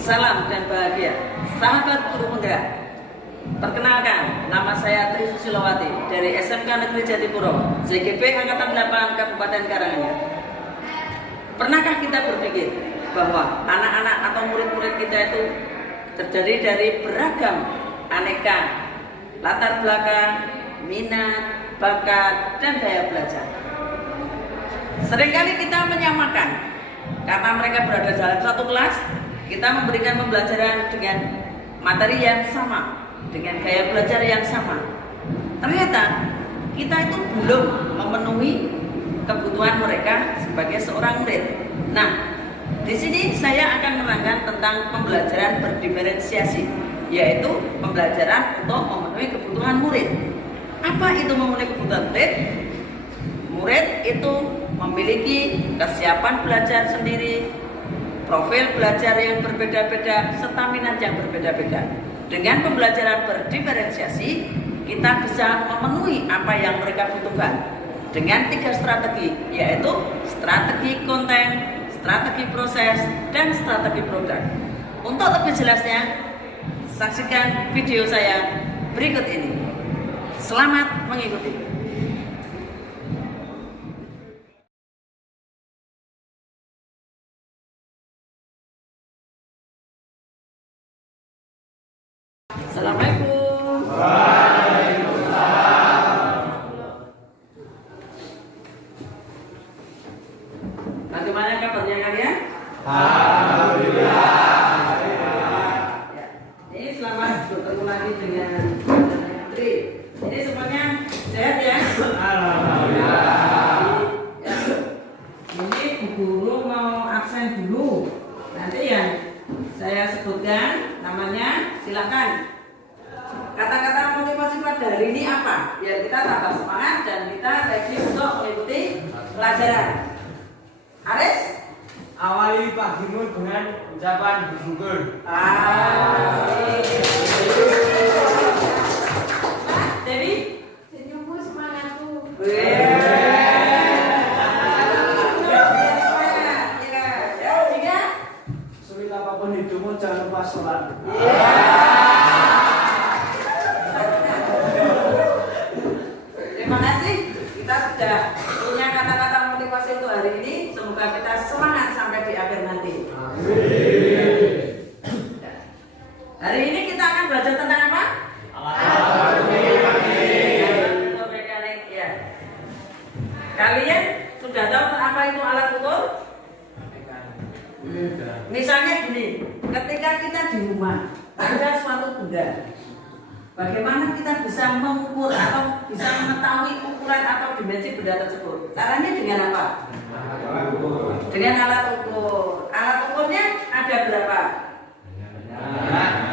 Salam dan bahagia, sahabat guru muda. Perkenalkan, nama saya Tri Susilowati dari SMK Negeri Jatipuro, JGP Angkatan 8 Kabupaten Karanganyar. Pernahkah kita berpikir bahwa anak-anak atau murid-murid kita itu terdiri dari beragam aneka latar belakang, minat, bakat, dan daya belajar. Seringkali kita menyamakan karena mereka berada dalam satu kelas, kita memberikan pembelajaran dengan materi yang sama, dengan gaya belajar yang sama. Ternyata kita itu belum memenuhi kebutuhan mereka sebagai seorang murid. Nah, di sini saya akan menerangkan tentang pembelajaran berdiferensiasi, yaitu pembelajaran untuk memenuhi kebutuhan murid. Apa itu memenuhi kebutuhan murid? Murid itu memiliki kesiapan belajar sendiri, profil belajar yang berbeda-beda, serta minat yang berbeda-beda. Dengan pembelajaran berdiferensiasi, kita bisa memenuhi apa yang mereka butuhkan dengan 3 strategi, yaitu strategi konten, strategi proses, dan strategi produk. Untuk lebih jelasnya, saksikan video saya berikut ini. Selamat mengikuti. Assalamualaikum. Waalaikumsalam. Bagaimana kabarnya kalian? Alhamdulillah. Ya. Ini selamat bertemu lagi dengan Tri. Ini semuanya sehat ya? Alhamdulillah. Ya. Ini Bu Guru mau absen dulu. Nanti yang saya sebutkan namanya, silakan. Kata-kata motivasi pada hari ini apa? Biar kita tambah semangat dan kita ready untuk mengikuti pelajaran. Aris? Awali pagimu dengan ucapan bersyukur. Dewi? Senyummu semangatku. Sulit apapun hidupmu, jangan lupa sholat. Terima kasih. Kita sudah punya kata-kata motivasi untuk hari ini. Semoga kita semangat sampai di akhir nanti. Hari ini kita akan belajar tentang apa? Untuk mekanik ya. Kalian sudah tahu apa itu alat ukur? Misalnya gini, ketika kita di rumah ada suatu benda, bagaimana kita bisa mengukur atau bisa mengetahui ukuran atau dimensi benda tersebut? Caranya dengan apa? Dengan alat ukur. Alat ukurnya ada berapa?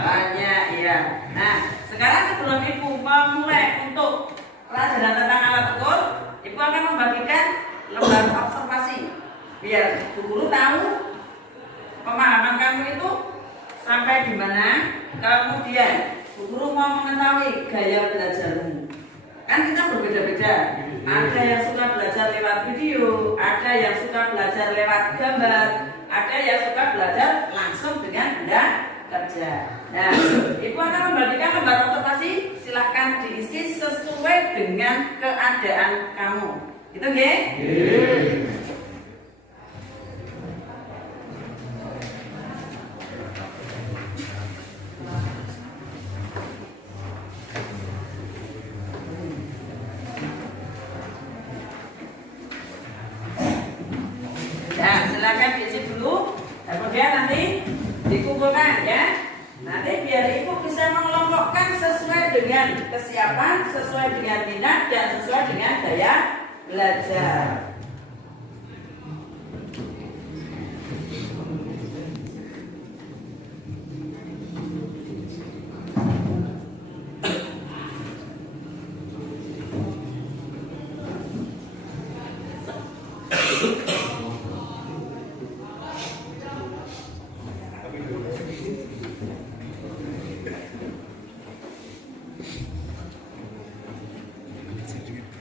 Banyak, ya. Nah, sekarang sebelum Ibu memulai untuk pelajaran tentang alat ukur, Ibu akan membagikan lembar observasi biar Bu Guru tahu pemahaman kamu itu sampai di mana. Kemudian Bu Guru mau mengetahui gaya belajarmu. Kan kita berbeda-beda. Ada yang suka belajar lewat video, ada yang suka belajar lewat gambar, ada yang suka belajar langsung dengan benda kerja. Nah, Ibu akan membagikan lembar observasi. Silahkan diisi sesuai dengan keadaan kamu. Gitu, nggih? Nah, silakan diisi dulu. Kemudian nanti dikumpulkan ya. Nanti biar Ibu bisa mengelompokkan sesuai dengan kesiapan, sesuai dengan minat, dan sesuai dengan daya belajar.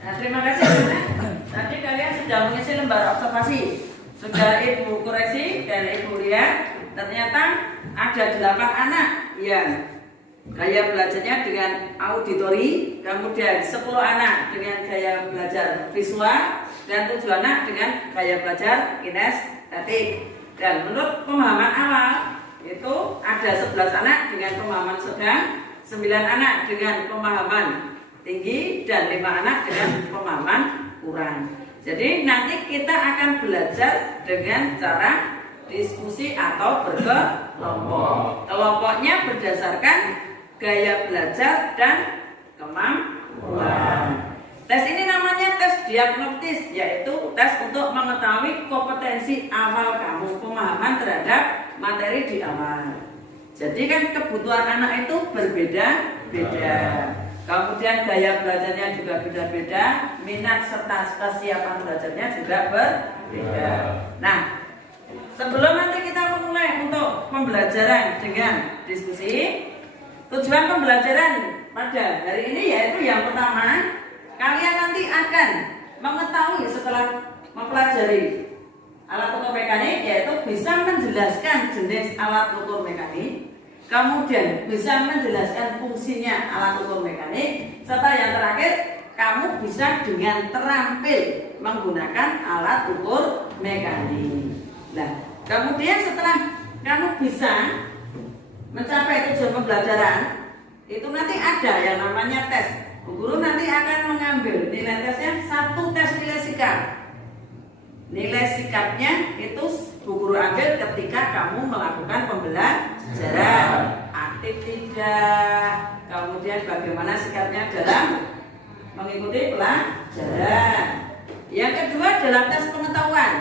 Nah, terima kasih karena tadi kalian sudah mengisi lembar observasi. Sudah Ibu koreksi dan Ibu lihat ternyata ada 8 anak yang gaya belajarnya dengan auditori, kemudian 10 anak dengan gaya belajar visual, dan 7 anak dengan gaya belajar kinestetik. Dan menurut pemahaman awal itu ada 11 anak dengan pemahaman sedang, 9 anak dengan pemahaman tinggi, dan 5 anak dengan pemahaman kurang. Jadi nanti kita akan belajar dengan cara diskusi atau berkelompok. Kelompoknya berdasarkan gaya belajar dan kemampuan. Tes ini namanya tes diagnostis, yaitu tes untuk mengetahui kompetensi awal kamu, pemahaman terhadap materi di awal. Jadi kan kebutuhan anak itu berbeda-beda. Kemudian gaya belajarnya juga beda-beda, minat serta kesiapan belajarnya juga berbeda. Nah, sebelum nanti kita memulai untuk pembelajaran dengan diskusi, tujuan pembelajaran pada hari ini yaitu yang pertama, kalian nanti akan mengetahui setelah mempelajari alat ukur mekanik, yaitu bisa menjelaskan jenis alat ukur mekanik, kemudian bisa menjelaskan fungsinya alat ukur mekanik, serta yang terakhir kamu bisa dengan terampil menggunakan alat ukur mekanik. Nah, kemudian setelah kamu bisa mencapai tujuan pembelajaran, itu nanti ada yang namanya tes. Guru nanti akan mengambil nilai tesnya, satu tes nilai sikap. Nilai sikapnya itu Bu Guru ambil ketika kamu melakukan pembelajaran, aktif tidak, kemudian bagaimana sikapnya dalam mengikuti pelajaran. Yang kedua adalah tes pengetahuan.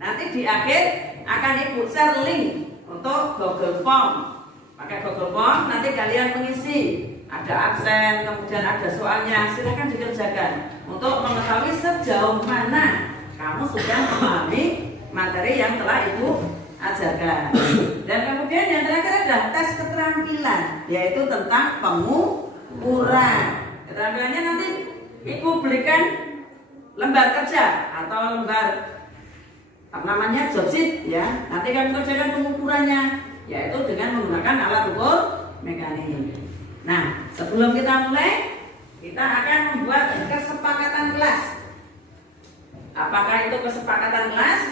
Nanti di akhir akan Ibu share link untuk Google Form. Pakai Google Form nanti kalian mengisi, ada absen, kemudian ada soalnya, silakan dikerjakan untuk mengetahui sejauh mana kamu sudah memahami materi yang telah Ibu ajarkan. Dan kemudian yang terakhir adalah tes keterampilan, yaitu tentang pengukuran. Keterampilannya nanti Ibu berikan lembar kerja atau lembar apa namanya job sheet ya. Nanti kamu kerjakan pengukurannya, yaitu dengan menggunakan alat ukur mekanik. Nah, sebelum kita mulai, kita akan membuat kesepakatan kelas. Apakah itu kesepakatan kelas?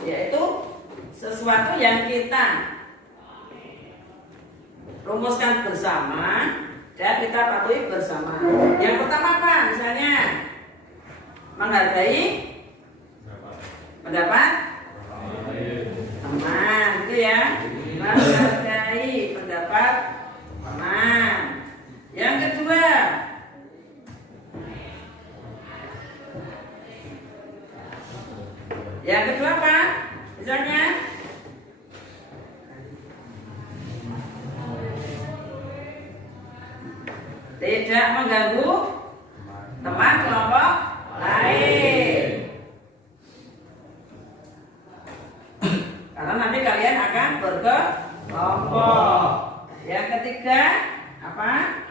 Yaitu sesuatu yang kita rumuskan bersama dan kita patuhi bersama. Yang pertama apa? Misalnya menghargai pendapat teman, itu ya. Menghargai pendapat teman. Yang kedua, apa? Misalnya tidak mengganggu teman kelompok lain. Karena nanti kalian akan berkelompok. Yang ketiga apa?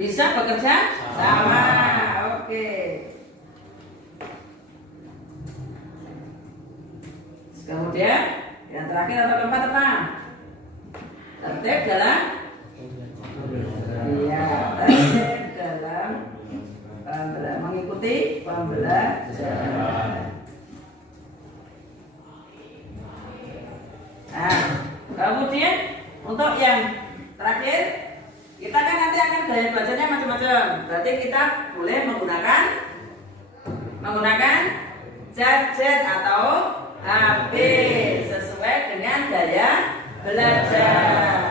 Bisa bekerja sama. Oke. Kemudian yang terakhir atau keempat apa? Tertib dalam mengikuti pembelajaran. Nah, kemudian untuk yang terakhir, kita kan nanti akan gaya belajarnya macam-macam. Berarti kita boleh menggunakan Z atau HB sesuai dengan gaya belajar.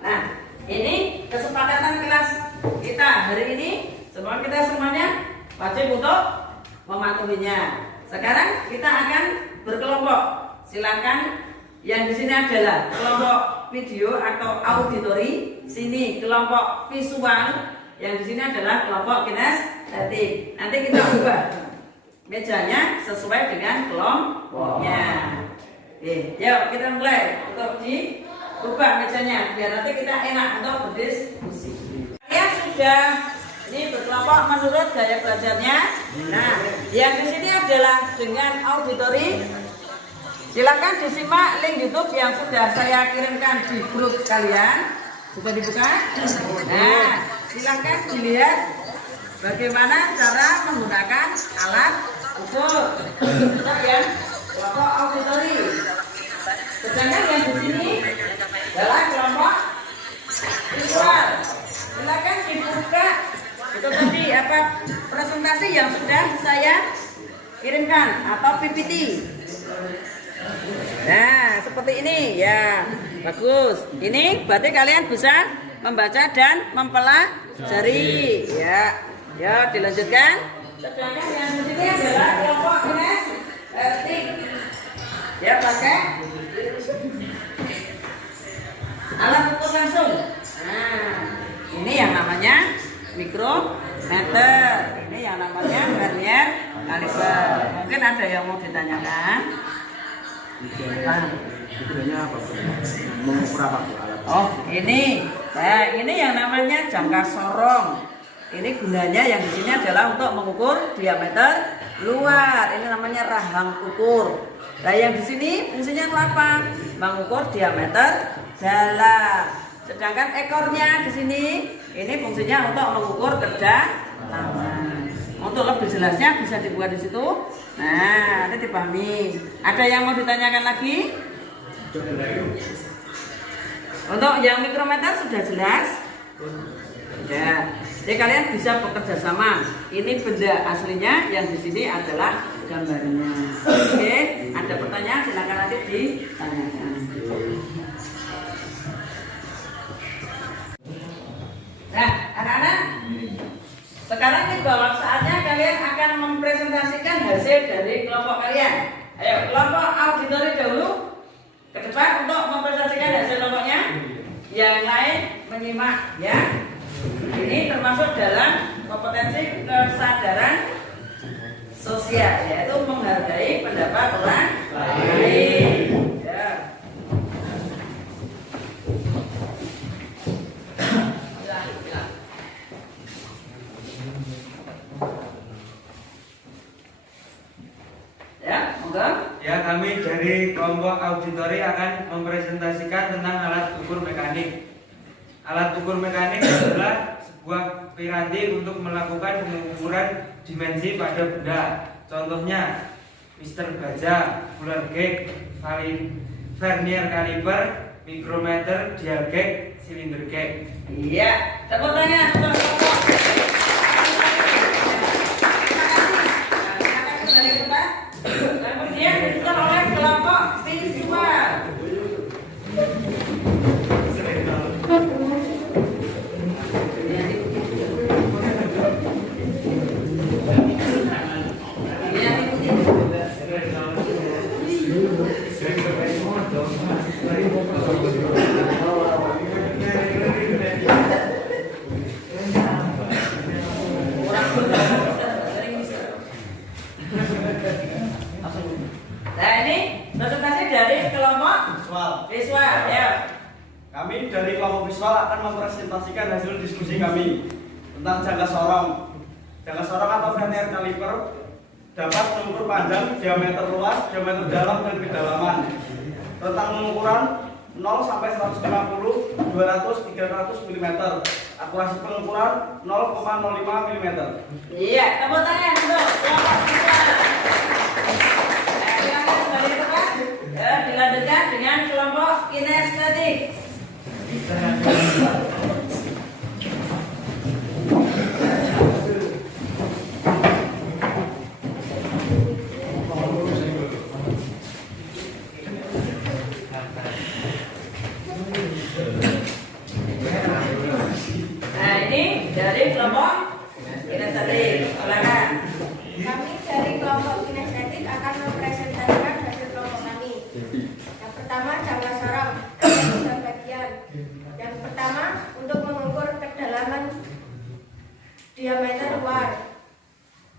Nah, ini kesepakatan kelas kita hari ini. Semoga kita semuanya wajib untuk mematuhinya. Sekarang kita akan berkelompok. Silakan, yang di sini adalah kelompok video atau auditori, sini kelompok visual, yang di sini adalah kelompok kinestetik. Nanti kita ubah mejanya sesuai dengan kelompoknya. Oke. Yuk kita mulai untuk diubah mejanya biar nanti kita enak untuk berdiskusi. Kalian sudah ini berkelompok menurut gaya belajarnya. Nah, yang di sini adalah dengan auditori. Silakan disimak link YouTube yang sudah saya kirimkan di grup kalian. Sudah dibuka? Nah, silakan dilihat bagaimana cara menggunakan alat ukur. Untuk yang kelompok auditori. Sedangkan yang di sini adalah kelompok visual. Silakan dibuka. Itu tadi apa presentasi yang sudah saya kirimkan atau PPT. Nah, seperti ini ya. Bagus. Ini berarti kalian bisa membaca dan mempelajari ya. Ya, dilanjutkan. Sedangkan yang di sini adalah kelompok kinestetik. Ya, pakai alat ukur langsung. Nah, ini yang namanya mikrometer. Ini yang namanya vernier kaliper. Mungkin ada yang mau ditanyakan? Tujuannya apa? Mengukur apa Bu alat? Oh, ini. Nah, ini yang namanya jangka sorong. Ini gunanya yang di sini adalah untuk mengukur diameter luar. Ini namanya rahang ukur. Nah, yang di sini fungsinya apa? Mengukur diameter dalam. Sedangkan ekornya di sini ini fungsinya untuk mengukur kedalaman. Untuk lebih jelasnya bisa dibuat di situ. Nah, nanti dipahami. Ada yang mau ditanyakan lagi? Untuk yang mikrometer sudah jelas? Sudah. Jadi kalian bisa bekerja sama. Ini benda aslinya, yang di sini adalah gambarnya. Oke, ada pertanyaan silakan nanti ditanyakan. Nah, anak-anak, sekarang ini bahwa saatnya kalian akan mempresentasikan hasil dari kelompok kalian. Ayo, kelompok auditori dahulu ke depan untuk mempresentasikan hasil kelompoknya. Yang lain menyimak ya. Ini termasuk dalam kompetensi kesadaran sosial, yaitu menghargai pendapat orang lain. Ya. Ya, monggo. Ya, kami dari kelompok auditori akan mempresentasikan tentang alat ukur mekanik. Alat ukur mekanik adalah sebuah piranti untuk melakukan pengukuran dimensi pada benda. Contohnya, Mister Baja, Fuller Gauge, Vernier Caliper, Micrometer, Dial Gauge, Cylinder Gauge. Iya, tepuk tangan untuk kelompok. Kemudian diikuti oleh kelompok visual. Nah, ini presentasi dari kelompok visual ya. Kami dari kelompok visual akan mempresentasikan hasil diskusi kami tentang jangka sorong. Jangka sorong atau vernier caliper dapat mengukur panjang, diameter luas, diameter dalam, dan kedalaman. Tentang pengukuran 0 sampai 150, 200, 300 mm. Akurasi pengukuran 0,05 mm. Iya, tepuk tangan untuk kelompok visual. Nah, silakan kembali ke depan. Dilanjutkan dengan kelompok kinestetik. Nah, ini dari kelompok kinestetik. Silakan. Kami dari kelompok kinestetik akan mempresentasikan hasil kelompok kami. Yang pertama, jangka sorong. Ada 3 bagian. Yang pertama, untuk mengukur kedalaman diameter luar.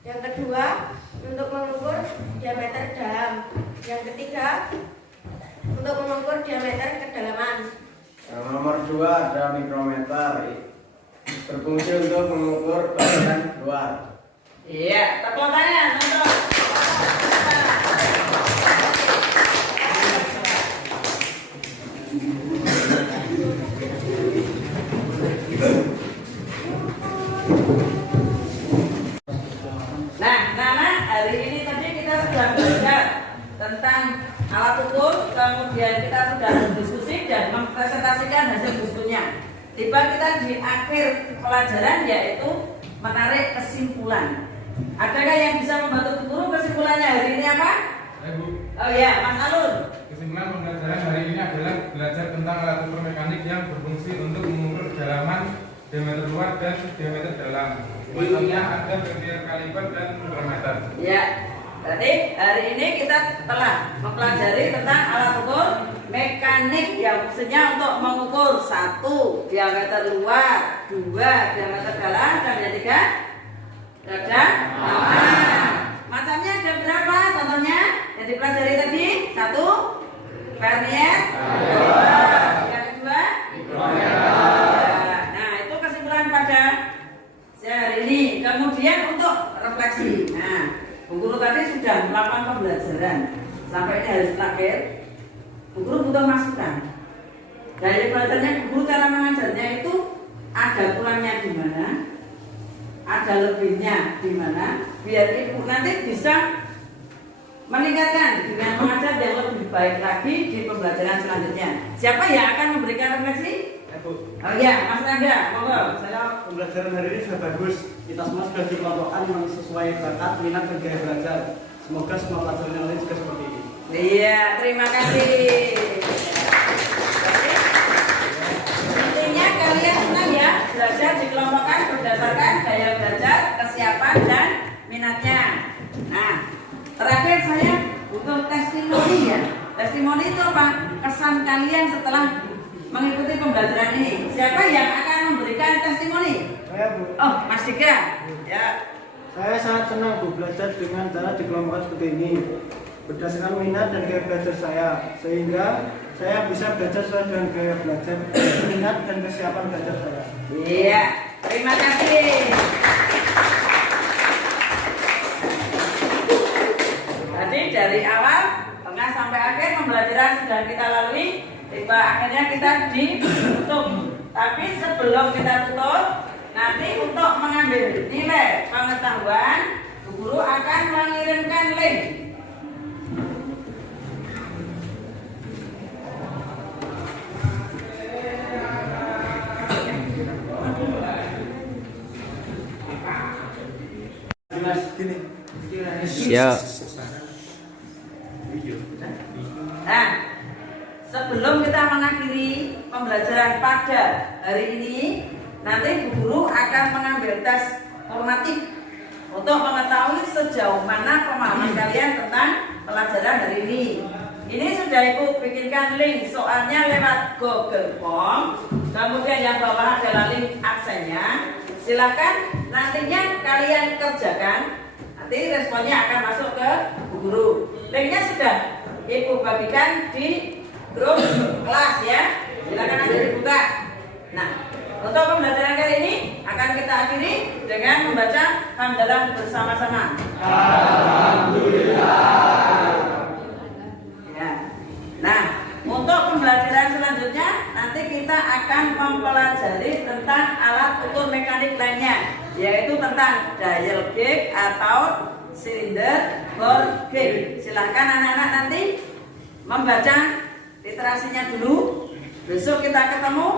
Yang kedua, untuk mengukur diameter dalam. Yang ketiga, untuk mengukur diameter kedalaman. Yang nomor 2 ada mikrometer, berfungsi untuk mengukur bagian luar. Iya, tepuk tangan untuk. Nah, hari ini tadi kita sudah belajar tentang alat ukur, kemudian kita sudah berdiskusi dan mempresentasikan hasil diskusinya. Tiba kita di akhir pelajaran yaitu menarik kesimpulan. Adakah yang bisa membantu guru kesimpulannya hari ini apa? Bu. Oh ya, Mas Alun. Kesimpulan pembelajaran hari ini adalah belajar tentang alat ukur mekanik yang berfungsi untuk mengukur kedalaman, diameter luar dan diameter dalam. Contohnya ada vernier kaliper dan mikrometer. Ya, berarti hari ini kita telah mempelajari tentang alat ukur mekanik yang fungsinya untuk mengukur 1 diameter luar, 2 diameter dalam, dan yang 3 dada bawah. Macamnya ada berapa? Contohnya yang dipelajari tadi 1 vernier, 2 yang kedua mikrometer. Nah, itu kesimpulan pada hari ini. Kemudian untuk refleksi. Nah, Bu Guru tadi sudah melakukan pembelajaran sampai ini hari terakhir. Bu Guru butuh masukan. Dari pelajarannya Bu Guru cara mengajarnya itu ada kurangnya di mana, ada lebihnya di mana, biar Ibu nanti bisa meningkatkan dengan mengajar yang lebih baik lagi di pembelajaran selanjutnya. Siapa yang akan memberikan refleksi? Oh iya, Mas Rangga, monggo. Saya pembelajaran hari ini sudah bagus. Kita semua sudah dikelompokkan yang sesuai bakat, minat, dan gaya belajar. Semoga semua pelajaran yang lain juga seperti ini. Iya, terima kasih. Intinya kalian senang ya belajar dikelompokkan berdasarkan gaya belajar, kesiapan dan minatnya. Nah, terakhir saya butuh testimoni ya. Testimoni itu apa? Kesan kalian setelah mengikuti pembelajaran ini. Siapa yang akan memberikan testimoni? Saya, Bu. Oh, Mas Dika. Ya. Saya sangat senang, Bu, belajar dengan cara dikelompokkan seperti ini. Berdasarkan minat dan gaya belajar saya, sehingga saya bisa belajar sesuai dengan gaya belajar, minat dan kesiapan belajar saya. Iya, terima kasih. Jadi dari awal, tengah sampai akhir pembelajaran sudah kita lalui. Tiba akhirnya kita ditutup. Tapi sebelum kita tutup, nanti untuk mengambil nilai pengetahuan, Bu Guru akan mengirimkan link. Siap. Nah, sebelum kita mengakhiri pembelajaran pada hari ini, nanti Bu Guru akan mengambil tes formatif untuk mengetahui sejauh mana pemahaman kalian tentang pelajaran hari ini. Ini sudah Ibu bikinkan link soalnya lewat Google Form. Kemudian yang bawah adalah link absennya. Silakan nantinya kalian kerjakan. Nanti responnya akan masuk ke Bu Guru. Linknya sudah Ibu bagikan di grup kelas ya. Silakan nanti dibuka. Nah, untuk pembelajaran kali ini akan kita akhiri dengan membaca hamdalah bersama-sama. Ya. Nah, untuk pembelajaran selanjutnya nanti kita akan mempelajari tentang alat ukur mekanik lainnya, yaitu tentang dial gauge atau silinder bore gauge. Silahkan anak-anak nanti membaca literasinya dulu. Besok kita ketemu.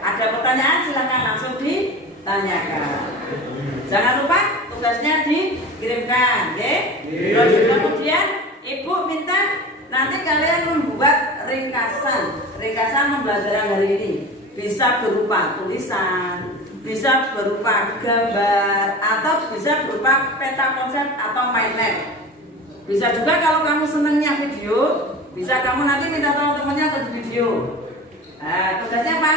Ada pertanyaan silahkan langsung ditanyakan. Jangan lupa tugasnya dikirimkan, oke? Terus kemudian Ibu minta nanti kalian membuat ringkasan pembelajaran hari ini. Bisa berupa tulisan, bisa berupa gambar, atau bisa berupa peta konsep atau mind map. Bisa juga kalau kamu senangnya video, bisa kamu nanti minta tolong temannya untuk video. Nah, tugasnya apa?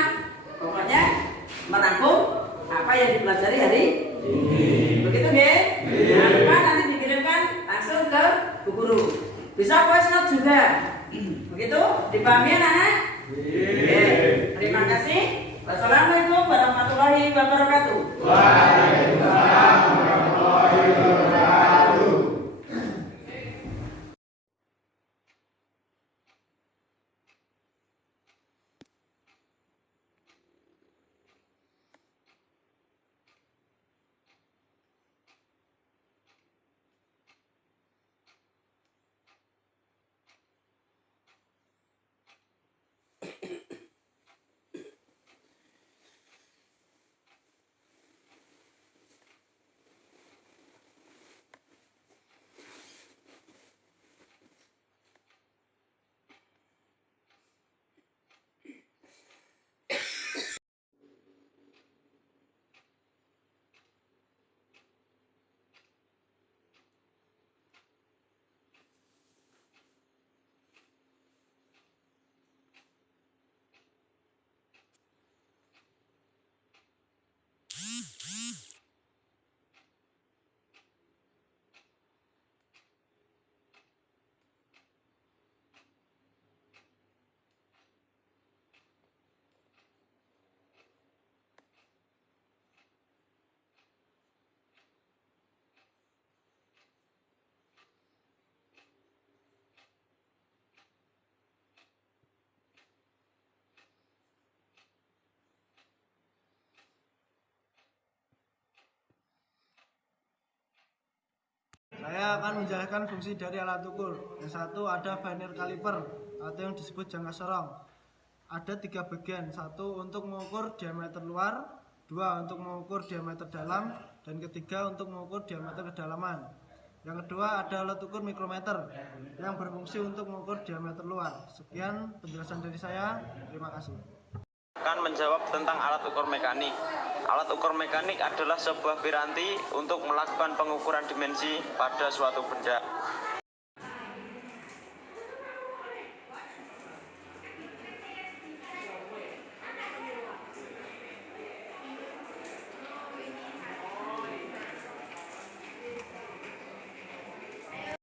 Pokoknya merangkum apa yang dipelajari hari ini. Begitu nggih? Jangan lupa nanti dikirimkan langsung ke Bu Guru. Bisa voice note juga. Begitu? Dipahami anak-anak? Terima kasih. Wassalamualaikum warahmatullahi wabarakatuh. Waalaikumsalam warahmatullahi wabarakatuh. Saya akan menjelaskan fungsi dari alat ukur. Yang satu ada vernier caliper atau yang disebut jangka sorong. Ada 3 bagian, satu untuk mengukur diameter luar, 2 untuk mengukur diameter dalam, dan ketiga untuk mengukur diameter kedalaman. Yang kedua ada alat ukur mikrometer yang berfungsi untuk mengukur diameter luar. Sekian penjelasan dari saya, terima kasih. Akan menjawab tentang alat ukur mekanik. Alat ukur mekanik adalah sebuah piranti untuk melakukan pengukuran dimensi pada suatu benda.